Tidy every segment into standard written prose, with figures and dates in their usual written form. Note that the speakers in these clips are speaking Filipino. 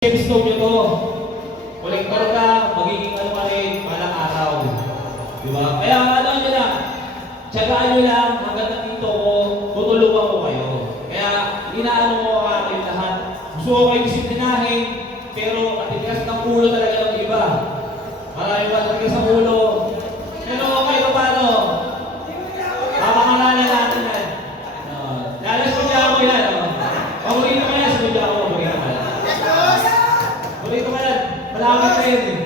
Gemstone nyo to. Kolektor ka, magiging ano ka rin, palang araw. Diba? Kaya ano nyo lang, tiyagaan nyo lang, hanggang nandito ko, tutulungan ko kayo. Kaya inaano ko kayong lahat. Gusto ko kayo disiplinahin, pero atigas ng ulo talaga ng iba. Marami ba talaga sa ulo? Pero kayo paano? Papakalanan natin yan. Lalas ko dyan ako yan. Paborito ko yan, sunod ako. Paborito ka yan. Malaman ka yun eh.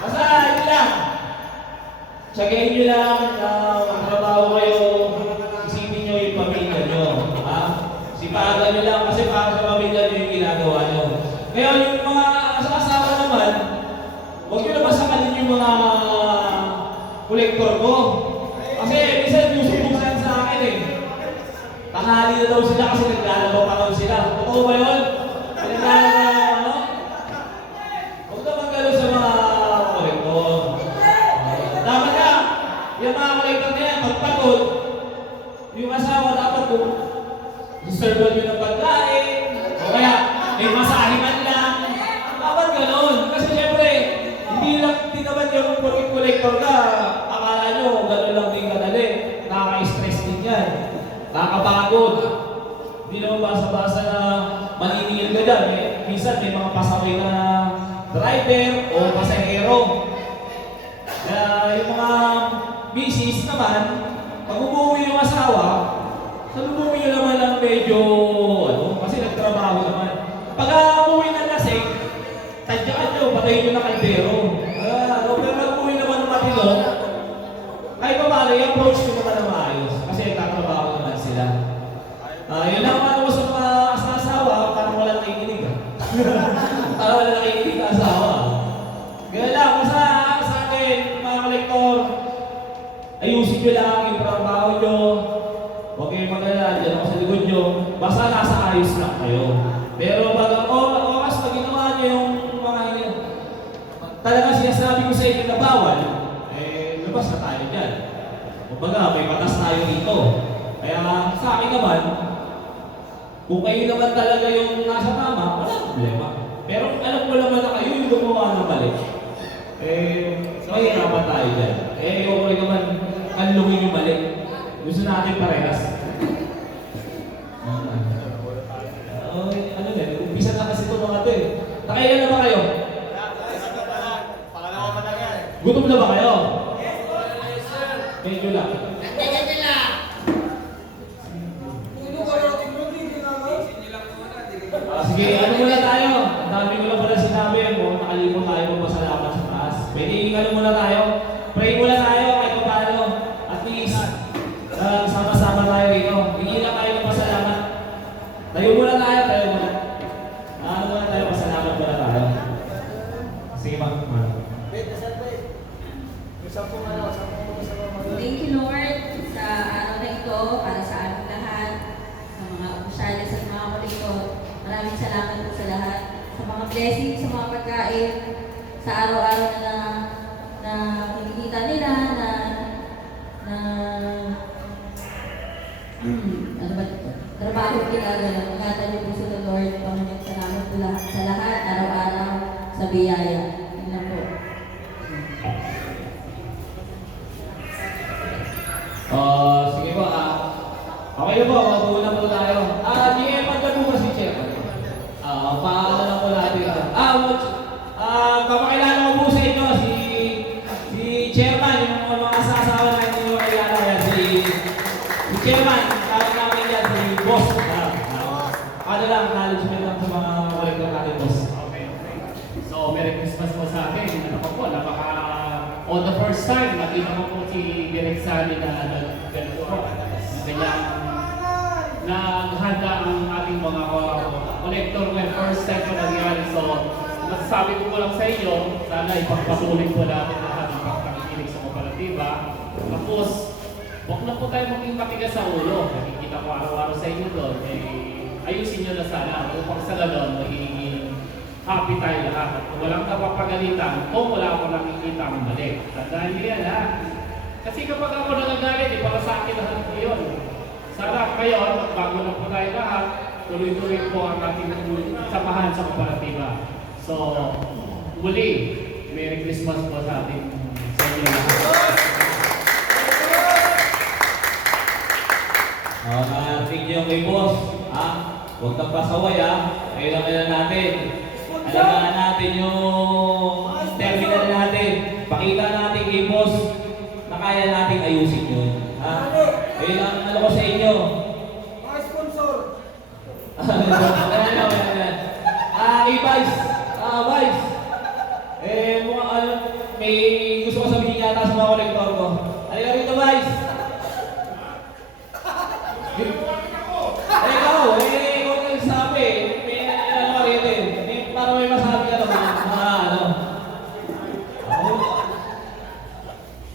Basta, yun lang. Tsagayin nyo lang na magtrabaho kayo. Isipin nyo yung pamilya nyo. Ha? Sipagan nyo lang kasi para sa pamilya nyo yung ginagawa nyo. Ngayon, yung mga asawa naman, huwag nyo naman sakalin yung mga kolektor ko. Kasi minsan yung subukan sa akin eh. Tanghali na daw sila kasi naglalaro pa daw sila. Totoo ba yun? Naglalaro na ano? Huwag naman gano'n sa mga kolektor. Dapat na, yung mga kolektor na yan, magpagod. Yung asawa dapat kung deserve nyo ng pagkain, o kaya may masahe man lang. Dapat gano'n. Kasi syempre, hindi naman yung kolektor ka. Akala nyo, gano'n lang din kadali. Nakaka-stress din yan. Nakakapagod. Hindi naman basa-basa na maniningil ka dyan. Minsan may mga pasaway na driver o pasahero. Kaya yung mga misis naman, pag umuwi yung asawa, salubungin nyo naman lang medyo, kasi nagtrabaho naman. Pag umuwi ng lasing, tadyaan nyo, patayin nyo na kaldero. Pero pag umuwi naman ng matino, kahit pa paano, i-approach nyo naman ng maayos. Kasi nagtatrabaho naman sila. Yun lang ano sa mga asawa, parang wala nakikinig. Parang wala nakikinig ang asawa. Kaya lang, sa akin, mga kolektor, ayusin nyo lang yung trabaho nyo. Huwag kayong mag-alala, dyan ako sa likod nyo. Basta nasa ayos lang kayo. Pero pag ang oras na ginawa nyo yung mga talagang sinasabi ko sa inyo na bawal, labas na tayo dyan. Kumbaga, may batas tayo dito. Kaya sa akin naman, kung kayo naman talaga yung nasa tama, walang problema. Pero alam ko naman na kayo yung gumawa ng mali. Mahirapan tayo dyan. Ayoko rin naman anlungin yung mali. Gusto natin parehas. Ano na, umpisa na kasi ito mga ito eh. Nakailan na ba kayo? Pangalawa pa lang yan. Gutom na ba kayo? Medyo lang. Sige, ano muna tayo? Ang dami ko lang pala sinabi. Kung nakalimot tayo magpasalamat sa taas. Pwede ano muna tayo? Pray muna tayo kahit pa paano. At least, sama-sama tayo dito. Hindi lang tayo ng pasalamat. Tayo muna tayo, tayo muna. Ano muna tayo, pasalamat muna tayo. Sige ba? Thank you, Lord, sa araw na ito, para sa aming lahat, sa mga opisyalis at mga kolektor. Maraming salamat po sa lahat. Sa mga blessings, sa mga pagkain, sa araw-araw na kinikita nila, ano ba ito? Trabaho ginagawa. Ingatan niyo po sa Lord. Panginoon, salamat po lahat, sa lahat, araw-araw, sa biyaya. Yun lang po. Sige po, okay na po, mag-uuna po tayo. GM, magka po kasi chairman. Paano lang po natin. Papakilala ko po sa inyo, si chairman, yung mga asasawa natin yung kakilala yan, si chairman, tawag namin yan, si boss. Ano lang, acknowledgement lang sa mga kolektor natin, boss. Okay. So, Merry Christmas po sa atin. Ano pa po, on the first time, nakita ko po si Direk Sally na gano'n po. Kanyang naghanda ang ating mga kolektor na first time po nangyari. So, masasabi ko po lang sa inyo, sana ipagpatuloy po natin lahat ng pagkakikinig sa kooperatiba. Tapos, huwag na po tayo maging matigas sa ulo. Nakikita ko araw-araw sa inyo doon. Ayusin nyo na sana upang sa gano'n magiging happy tayo lahat. At walang kapapagalitan kung wala ako nakikita ang mali. Tandaan nyo yan ha. Kasi kapag ako nagagalit, para sa akin lahat yun. Sana kayo, magbago na po tayo lahat. tuloy-tuloy po ang ating samahan sa kooperatiba. So, muli, Merry Christmas po sa ating sa inyo lahat. Narinig niyo kay boss, ha? Huwag kang pasaway, ha? Kailangan natin. Alagaan natin yung terminal natin. Pakita natin kay boss na kaya natin ayusin yun. Ha? Kailangan ano ko sa inyo. Mga sponsor. Vice. Vice. May gusto ko sabihin yata sa mga kolektor ko. Halika rito, Vice. Ikaw na nagsabi. May ano ka rito eh. Para may masabi ka naman.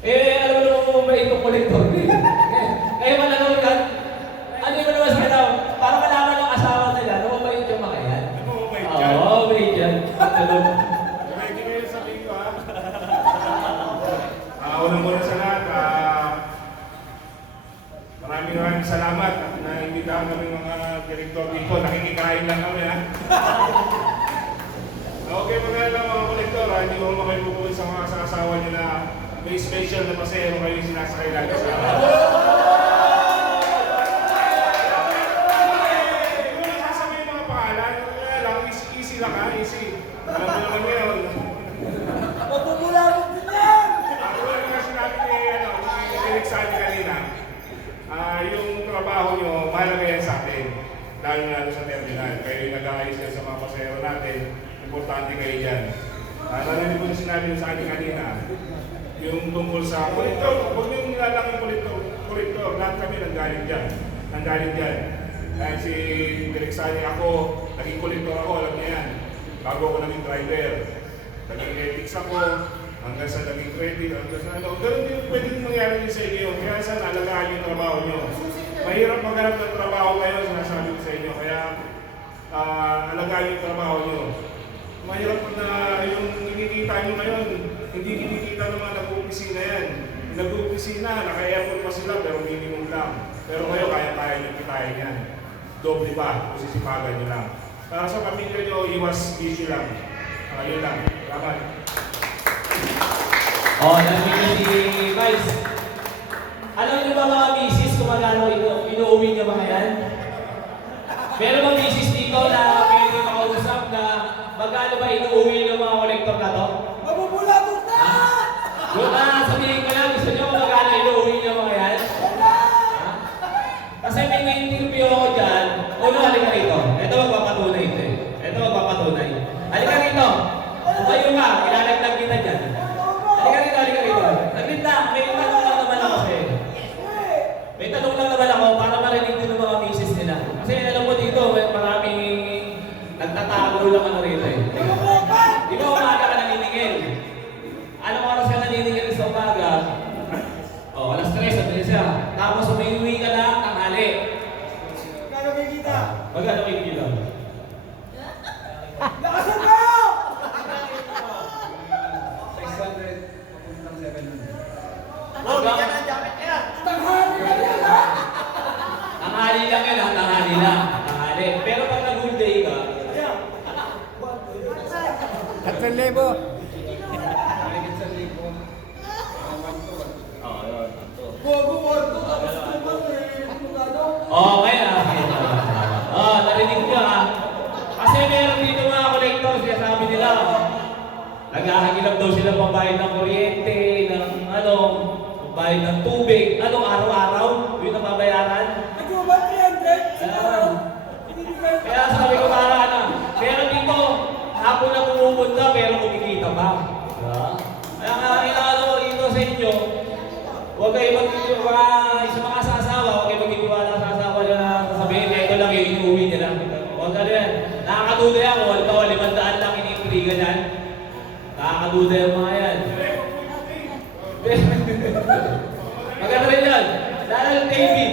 Alam mo naman ba itong kolektor? Kaya mananood ka. Ano yung naman sa kita? Para malaman ng asawa nila, namabait yung mga yan. Oo, mabait yan. Ready kayo sa bingo, ha? Unang-una sa lahat, maraming salamat at naimbitahan kami mga direktor dito. Nakikikain lang kami, ha? Okay, maganda lang mga kolektor, ha? Hindi ko makaibubuhin sa mga asawa niyo na may special na pasero kayo yung sinasakay lagi sa akin. Hindi ko na sasabihin mga pangalan. Kaya lang, easy lang, ha? Easy. Alam mo naman yun. Mapupulabog din yan! Ako lang yung sinabi ni Eric Sani kanina, yung trabaho nyo, mahalaga yan sa atin. Lalo sa terminal. Kayo yung nag-aayos yan sa mga pasero natin. Importante kayo dyan. Narinig ko yung sinabi nyo sa akin kanina, yung tungkol sa kolektor. Huwag nyo nilalang yung kolektor. Lahat kami nanggaling dyan. Nanggaling dyan. Dahil si Eric Sani ako, naging kolektor ako, alam niya yan. Bago ako naging driver. Naging ethics ako, hanggang sa naging credit, hanggang sa ano. Ganun din pwede mangyari din sa inyo. Kaya sana alagaan yung trabaho nyo. Mahirap maghanap ng trabaho ngayon, sinasabi ko sa inyo. Kaya alagaan yung trabaho nyo. Mahirap na yung kinikita nyo ngayon, hindi kinikita ng mga nag-uopisina yan. Nag-uopisina, naka-airport pa sila pero minimum lang. Pero ngayon kaya-kaya nyo kitain yan. Doble pa, kung sisipagan nyo lang. Para sa pamilya nyo, iwas issue lang. Yun lang. Salamat. Narinig niyo si Vice. Alam niyo ba mga misis kung magkano inuuwi niyo mga yan? Meron bang misis dito na pwede makausap na magkano ba inuuwi ng mga kolektor na to? Mapupulabog na! Sabihin ko lang, gusto niyo kung magkano inuuwi niyo mga yan? Kasi may na-interview ako dyan. Halika rito. Ito magpapatunay ito eh. Ito magpapatunay. Halika rito. Tumayo ka. Ilalagdag kita dyan. Halika rito. Saglit lang. May tanong lang naman ako sa'yo. May tanong lang naman ako para marinig din ng mga misis nila. Kasi alam mo dito, maraming nagtatago lang ano rito eh. Di ba umaga ka naniningil? Anong oras ka naniningil sa umaga? Alas 3, sabi siya. Tapos umiuwi ka na, tanghali. Magkano kikita? Magkano kikita? Lakasan ka! 600 papuntang 700. Tanghali na yan ha! Tanghali lang yan, tanghali lang. Tanghali. Pero pag nag-good day ka, At 1,000. Bobo, bobo, tapos tumas, narinig niyo ha. Kasi meron dito mga kolektor, sinasabi nila, naghahagilap daw sila pambayad ng kuryente, pambayad ng tubig, araw-araw, yun ang babayaran. Ito ba 300? Kaya sabi ko pero dito, hapon na pumupunta pero kumikita pa. Kaya kailangan ko rito sa inyo, huwag kayo sa mga asawa, huwag kayo magtitiwala sa asawa na sasabihin, ito lang yung inuwi nila. Huwag ka rin. Nakakaduda yan, halimbawa 500 lang iniintriga yan. Nakakaduda yung mga yan. Maganda rin yan. Lalo ng David.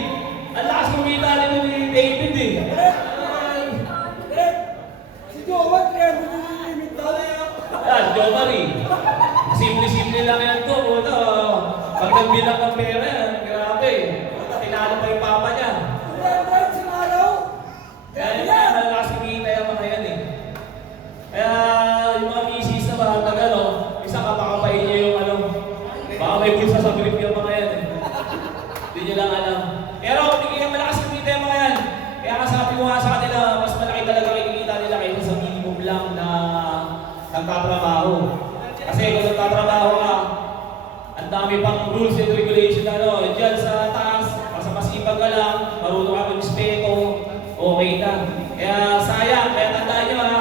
Ang lakas kumita nito ni David eh. Si Jowa, 300 yung limit na. Yan, Jomari. Simple-simple lang yan to. Pag nagbilang ng pera yan, grabe. Kilala pa yung papa niya. 300 sa araw? Kaya nagtatrabaho. Kasi kung nagtatrabaho ka, ang dami pang rules and regulation na ano, dyan sa taas, basta masipag ka lang, marunong ka mag-respeto, okay na. Kaya sayang, kaya tandaan nyo ha,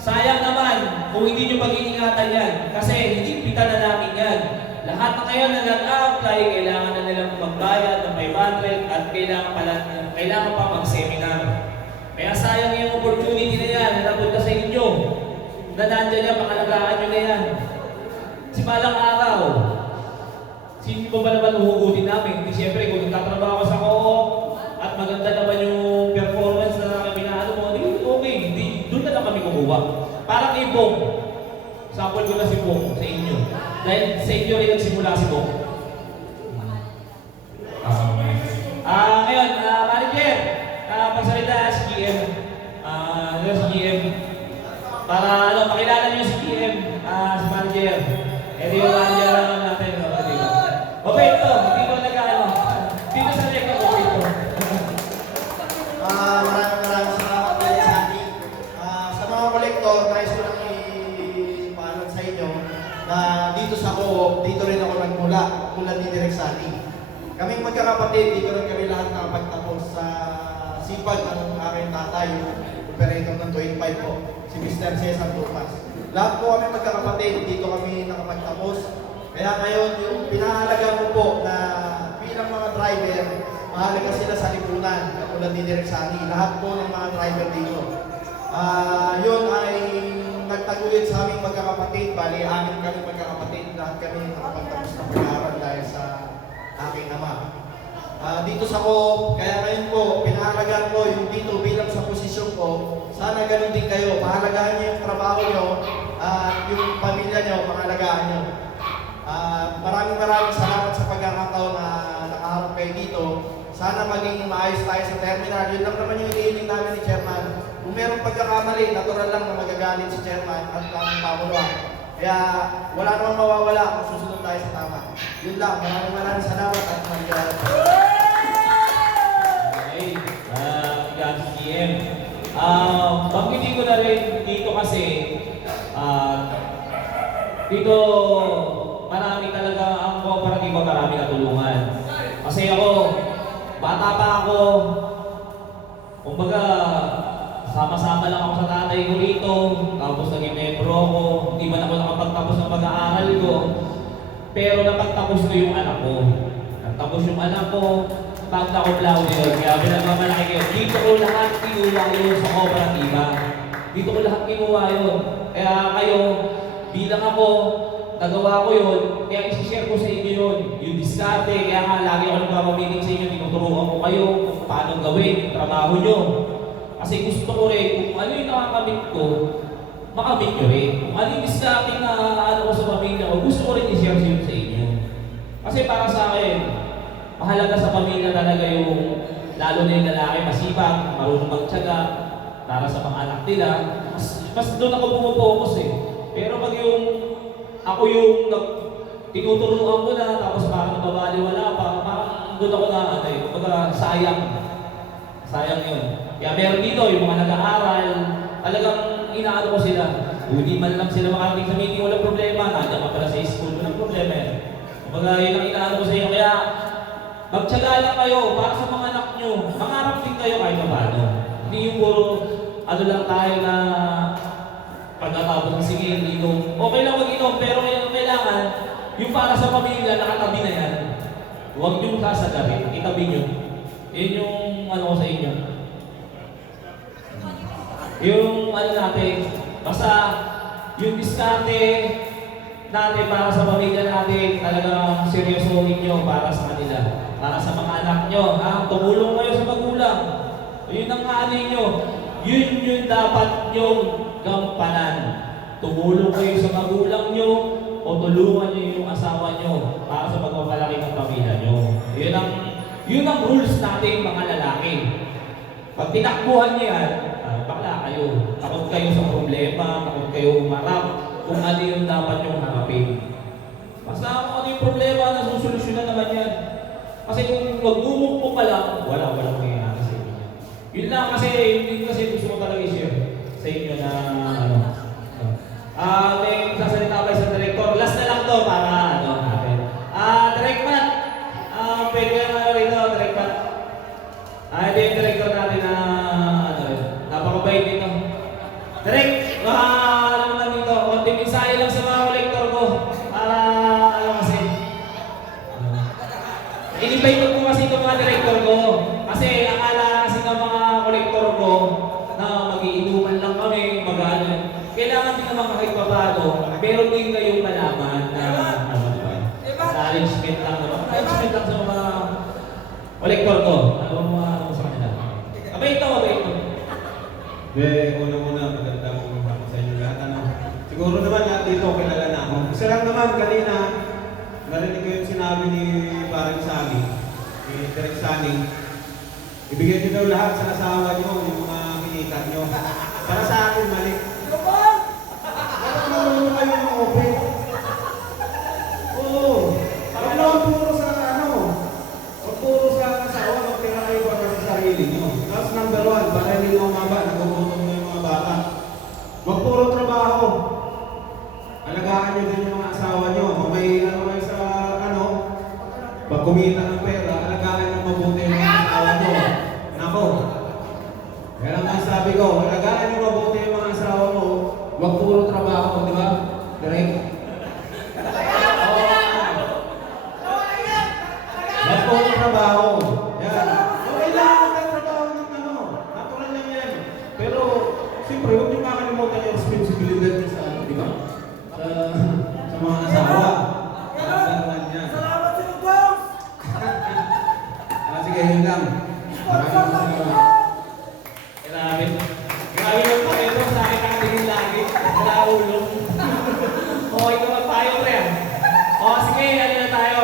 sayang naman kung hindi nyo pag-iingatan yan. Kasi hindi pita na namin yan. Lahat na kayo na nag-apply, kailangan na nilang magbayad ng 500 at kailangan pa mag-seminar. Kaya sayang yung opportunity na yan na napunta sa inyo. Na nandyan yan, pakalagaan nyo na yan. Si balang araw, sino ba naman huhugutin namin? Hindi siyempre, kung nagtatrabaho ka sa co-op at maganda naman yung performance na binaano mo, di okay, hindi, doon na lang kami kumuha. Parang kay Bong. Sample ko na si Bong sa inyo. Dahil sa inyo rin nagsimula si Bong. Ngayon, manager, pagsalita si GM. Si GM. Para makilala niyo si GM, si manager. Ito yung manager lang natin. Okay, ito. Dito nag-ano. Dito sa Lego, okay ito. Maraming salamat po sa akin. Sa mga kolektor, nais ko lang ipaalam sa inyo na dito sa co-op, dito rin ako nagmula, tulad ni Direk Sati. Kaming magkakapatid, dito rin kami lahat nakapagtapos sa sipag ng aking tatay, operator ng 285 po, si Mr. Cesar Tupas. Lahat po kami magkakapatid, dito kami nakapagtapos. Kaya ngayon, yung pinahalaga mo po na bilang mga driver, mahalaga sila sa lipunan, katulad ni Direk Sani, lahat po ng mga driver dito. Yun ay nagtaguyod sa aming magkakapatid, bali amin kami magkakapatid, lahat kami nakapagtapos na pag-aaral dahil sa aking ama. Dito sa co-op, kaya ngayon po, pinahalagaan ko yung dito bilang sa posisyon ko, sana ganun din kayo, pahalagahan niyo yung trabaho niyo, yung pamilya niyo, pangalagaan niyo. Maraming salamat sa pagkakataon na nakaharap kayo dito. Sana maging maayos tayo sa terminal. Yun lang naman yung hinihiling namin ni Chairman. Kung merong pagkakamali, natural lang na magagalit si Chairman at ang pamuluan. Kaya wala namang mawawala kung susunod tayo sa tama. Yun lang. Maraming salamat at mag- Okay. Si GM. Banggitin ko na rin dito kasi, dito, marami talaga ang kooperatiba, marami natulungan. Kasi ako, bata pa ako, kumbaga, sama-sama lang ako sa tatay ko rito, tapos naging membro ako, hindi man ako nakapagtapos ng pag-aaral ko, pero napagtapos ko yung anak ko. Nagtapos yung anak ko, tanda ko Claudio yun, kaya pinagmamalaki kayo. Dito ko lahat kinuha yun sa kooperatiba. Dito ko lahat kinuha yun. Kaya kayo, bilang ako, nagawa ko yun, kaya isi-share ko sa inyo yun. Yung diskarte, kaya nga lagi ako nagpapamiting sa inyo, tinuturuan ko kayo kung paano gawin yung trabaho nyo. Kasi gusto ko rin, kung ano yung nakakamit ko, makamit nyo rin. Kung ano yung diskarte na ano ko sa pamilya ko, gusto ko rin i-share sa inyo. Kasi para sa akin, mahalaga sa pamilya talaga yung, lalo na yung lalaki, masipag, marunong magtiyaga, para sa mga anak nila, mas doon ako pumupokus eh. Pero pag yung ako yung tinuturuan ko na, tapos parang nababaliwala pa, parang doon ako na, kumbaga sayang. Sayang yun. Kaya meron dito, yung mga nag-aaral, talagang inaano ko sila. Hindi man lang sila makarating sa meeting, walang problema. Nandiyan ka pala sa school, walang problema eh. Kumbaga yun ang inaano ko sa inyo. Kaya magtiyaga lang kayo para sa mga anak nyo. Mangarap din kayo kahit na paano. Hindi yung puro, ano lang tayo na pagkatapos ng sige, inom. Okay lang mag-inom, pero kailangan, yung para sa pamilya, nakatabi na yan. Huwag nyo sasagarin, itabi nyo. Yun yung ano ko sa inyo. Yung ano natin, basta yung diskarte natin para sa pamilya natin, talagang seryosohin nyo para sa kanila. Para sa mga anak nyo, tumulong kayo sa magulang. Yun ang ano nyo. Yun yung dapat nyong gampanan. Tumulong kayo sa magulang nyo o tulungan nyo yung asawa nyo para sa pagpapalaki ng pamilya nyo. Yun ang rules natin mga lalaki. Pag tinakbuhan nyo yan, bakla kayo. Takot kayo sa problema, takot kayo humarap kung ano yung dapat nyong harapin. Basta kung ano yung problema, nasusolusyonan naman yan. Kasi kung magmumukpo ka lang, walang nangyayari sa inyo. Yun lang kasi, hindi kasi gusto ko talaga i-share sa inyo na ano. May sasalita pa isang director. Last na lang to para ano natin. Direct Matt. Pwede ka na rito, Direct Matt. Ito yung director natin na napakabait dito. Direct, ano naman dito, konting mensahe lang sa mga kolektor ko. Para, ano kasi, in-invite ko kasi itong mga director ko. Kasi akala kasi ng mga kolektor ko na mag-iinuman lang kami, mag-ano. Kailangan din naman kahit paano, meron din kayong malaman na ano ba? Arrangement lang naman. Arrangement lang sa mga kolektor ko. Ano sa kanila. Abay ito. Una-una, magandang umaga sa inyo lahat. Siguro naman lahat dito kilala na ako. Isa lang naman kanina, narinig ko yung sinabi ni Parang Sani, ni Direk Sani. Ibigay niyo daw lahat sa asawa niyo, yung mga kinita niyo. Para sa akin, mali. Bakit marunong kayo ng open? Oo. Parang naman puro sa Huwag puro sa asawa, magtira kayo para sa sarili niyo. That's number one, para hindi umaba, nagugutom na yung mga bata. Huwag puro trabaho. Alagaan niyo din yung mga asawa niyo. May kayo sa pag kumita ng pera, alagaan niyo mabuti yung mga asawa niyo. Nako. Kaya lang sabi ko, alagaan niyo mabuti yung mga asawa mo. Huwag puro trabaho, di ba? Direct. Huwag puro trabaho. Yan. Okay lang, magtatrabaho ng natural lang yan. Pero, siyempre, huwag niyo makakalimutan yung responsibilidad niyo sa di ba? Sa mga asawa. Kailangan yan. Salamat sa iyo, boss! Sige, yun lang. Maraming salamat. Grabe. Grabe yung pakito sa akin nakatingin lagi. Wala ulo. Okay ka magpayo, pre. Sige, ano na tayo?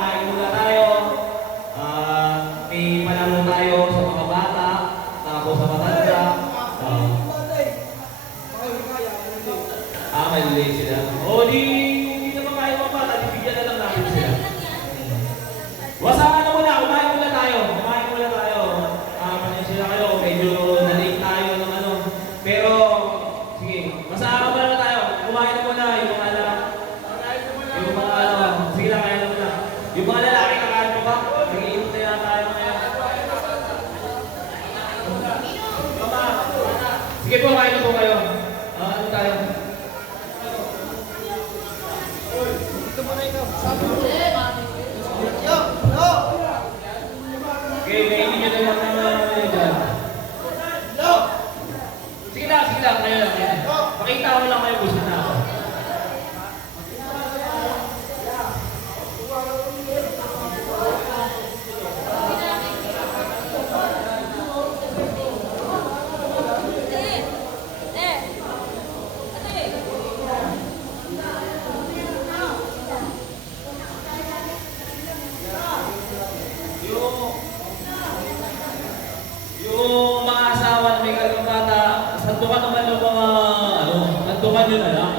Kain muna tayo. May palaro tayo sa mga bata. Tapos sa matanda. Maliliit sila. Di naman kaya mga bata. Bibigyan na lang natin sila. Wasakan na muna. Kumain muna tayo. Sila kayo. Medyo na-late tayo ng ano. Pero, sige. Wasakan muna tayo. Kumain na muna. Yung mga sige lang, kaya na muna. Yung mga lalaki, kakain mo ba? Nag-iinot na yan tayo ngayon. Sige po, kain na po kayo. Ano tayo? Okay, kainin nyo na lang naman dyan. Sige lang, kayo lang. Pakita mo lang kayo gusto na ako. Yung mga asawa na may kargang bata, sandukan naman yung mga, sandukan nyo na lang.